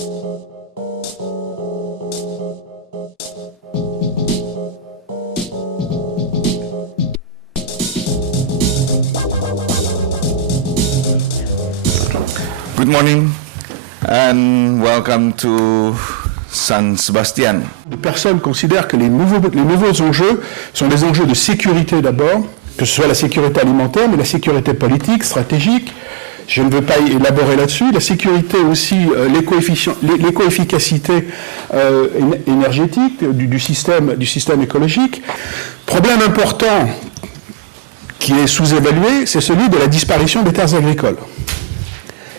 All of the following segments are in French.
Good morning and welcome to San Sebastian. Les personnes considèrent que les nouveaux enjeux sont des enjeux de sécurité d'abord, que ce soit la sécurité alimentaire, mais la sécurité politique, stratégique. Je ne veux pas élaborer là-dessus. La sécurité aussi, l'éco-efficacité énergétique du système écologique. Problème important qui est sous-évalué, c'est celui de la disparition des terres agricoles.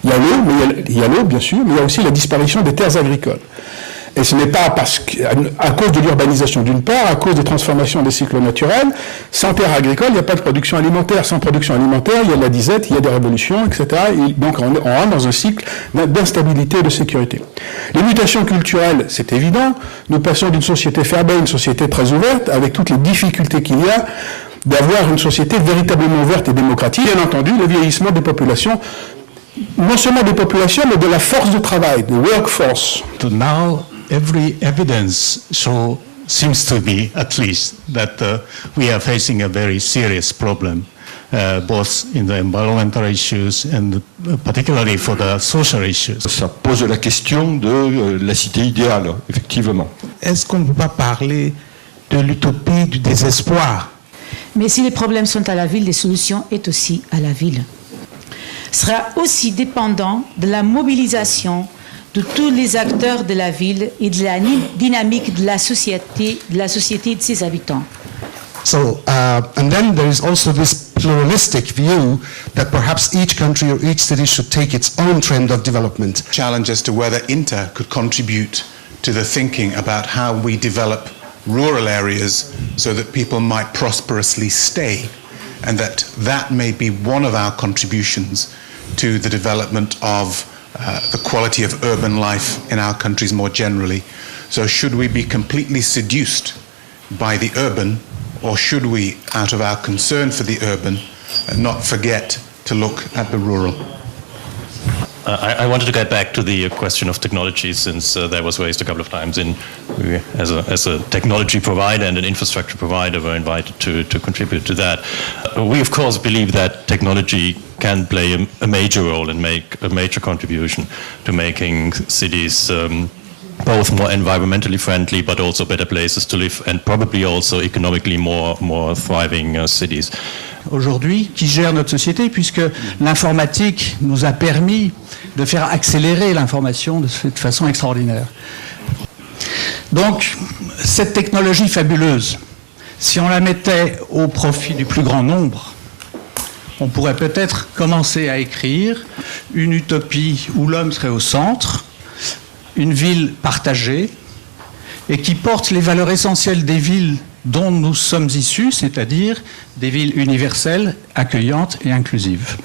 Il y a l'eau, bien sûr, mais il y a aussi la disparition des terres agricoles. Et ce n'est pas à cause de l'urbanisation d'une part, à cause des transformations des cycles naturels. Sans terres agricoles, il n'y a pas de production alimentaire. Sans production alimentaire, il y a de la disette, il y a des révolutions, etc. Et donc on rentre dans un cycle d'instabilité et de sécurité. Les mutations culturelles, c'est évident. Nous passons d'une société fermée à une société très ouverte, avec toutes les difficultés qu'il y a d'avoir une société véritablement ouverte et démocratique. Bien entendu, le vieillissement des populations, non seulement des populations, mais de la force de travail, the workforce. So now every evidence seems to be, at least, that we are facing a very serious problem, both in the environmental issues and particularly for the social issues. Ça pose la question de la cité idéale, effectivement. Est-ce qu'on ne peut pas parler de l'utopie du désespoir? Mais si les problèmes sont à la ville, les solutions sont aussi à la ville. Sera aussi dépendant de la mobilisation de tous les acteurs de la ville et de la dynamique de la société et de ses habitants. So, and then there is also this pluralistic view that perhaps each country or each city should take its own trend of development. Challenge as to whether Inter could contribute to the thinking about how we develop rural areas so that people might prosperously stay, and that may be one of our contributions to the development of the quality of urban life in our countries more generally. So should we be completely seduced by the urban, or should we, out of our concern for the urban, not forget to look at the rural? I wanted to get back to the question of technology, since that was raised a couple of times. As a technology provider and an infrastructure provider, we're invited to contribute to that. We, of course, believe that technology can play a major role and make a major contribution to making cities both more environmentally friendly, but also better places to live, and probably also economically more thriving cities. Aujourd'hui, qui gère notre société, puisque l'informatique nous a permis de faire accélérer l'information de cette façon extraordinaire. Donc, cette technologie fabuleuse, si on la mettait au profit du plus grand nombre, on pourrait peut-être commencer à écrire une utopie où l'homme serait au centre, une ville partagée, et qui porte les valeurs essentielles des villes dont nous sommes issus, c'est-à-dire des villes universelles, accueillantes et inclusives.